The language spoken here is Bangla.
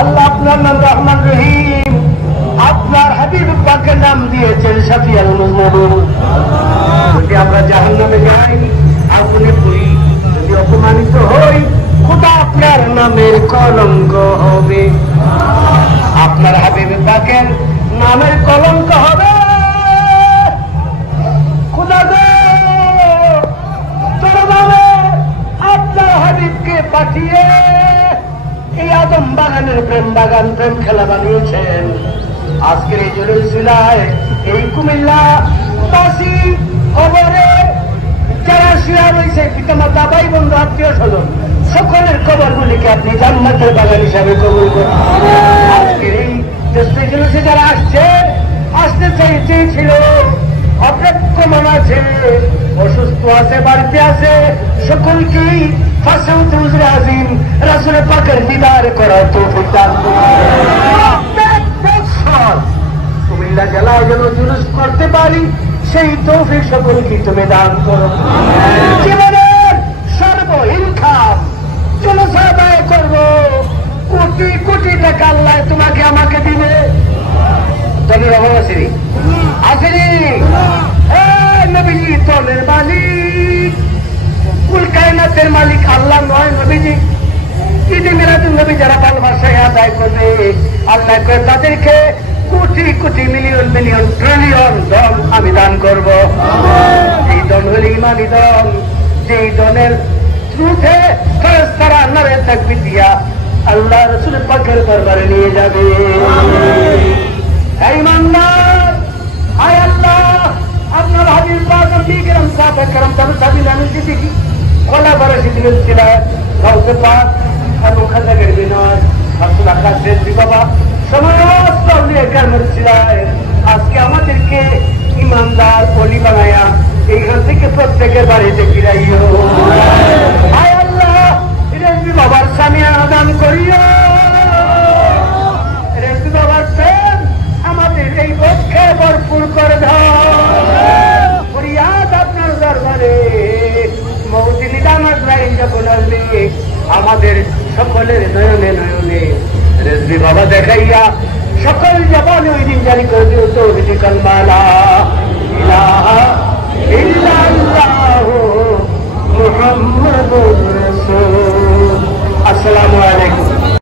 আল্লাহ আপনার নাম রহমান রহিম, আপনার হাবিব পাকের নাম দিয়েছেন শাফিউল মুজনিবিন। যদি আমরা জাহান্নামে যাই, আগুনে পড়ি, যদি অপমানিত হই, খোদা আপনার নামের কলঙ্ক হবে, আপনার হাবিব পাকের নামের কলঙ্ক হবে। খোদা গো, তোর নামে আপনার হাবিবকে পাঠিয়ে এই আদম বাগানের প্রেম বাগান, প্রেম খেলা বানিয়েছেন। আজকের এই জরুরি জুলাই এই কুমিল্লা বাসী খবরে যারা শুয়া রয়েছে, পিতামাতা, ভাই বন্ধু, আত্মীয় স্বজন, সকলের খবরগুলিকে আপনি জান্নাতের বাগান হিসাবে কবুল করুন। আজকের এই জলসে যারা আসতে চেয়েছিল, অপ্রক্ষমান আছে, অসুস্থ আছে, বাড়িতে আছে, সকলকেই আজিম রাসূলের পাকের দিদার করার তৌফিক দান করুন। কুমিল্লা জেলায় যেন জুলুস করতে পারি, সেই তৌফিক সকলকে তুমি দান করো। জীবনের সর্বহিংখাম জুলুস আদায় করবো, কোটি কোটি টাকা আল্লাহ তোমাকে আমাকে দিবে। দলের অভাব আসেনি, আসেনি। নবীজি দলের মালিক, কুল কায়নাতের মালিক আল্লাহ নয় নবীজি। ঈদে মিলাদুন নবী যারা ভালোবাসায় আদায় করবে, আল্লাহ করে তাদেরকে crore crore million million trillion ধন আমি দান করবো। এই ধন হল ইমানি ধন, যেই ধনের থ্রুতে তারা নারে তাকবীর দিয়া আল্লাহ রাসূলের পাকের দরবারে নিয়ে যাবে। হে ইমানদার, হায় আল্লাহ, আপনার হাবিব পাক নবী کرام সাহাবা کرام তাবিঈন আমি দেখি খোলাফায়ে রাশিদিন ছিল, গাউসে পাক আবু খাজাগের বিনয় রাসূল আল্লাহ শেরজি বাবা সমস্ত আউলিয়া কেরামের ছিলেন। আজকে আমাদেরকে ইমানদার ওলি বানায়া এইখান থেকে প্রত্যেকের বাড়িতে ফিরাইও। হায় আল্লাহ, রেজবি বাবার সামিয়া দান করিও। রেজবি বাবার প্রেম আমাদের এই পক্ষে ভরপুর করে দাও। ফরিয়াদ আপনার দরবারে মওদিনী দামাত রাইন যখন আসবে, আমাদের সকলের নয়নে নয়নে রেজবি বাবা দেখাইয়া সকল জবানে ওই দিন জারি করে দিও তাওহীদ কালমা লা ইলাহা ইল্লাল্লাহু মুহাম্মাদুর রাসূল। আসসালামু আলাইকুম।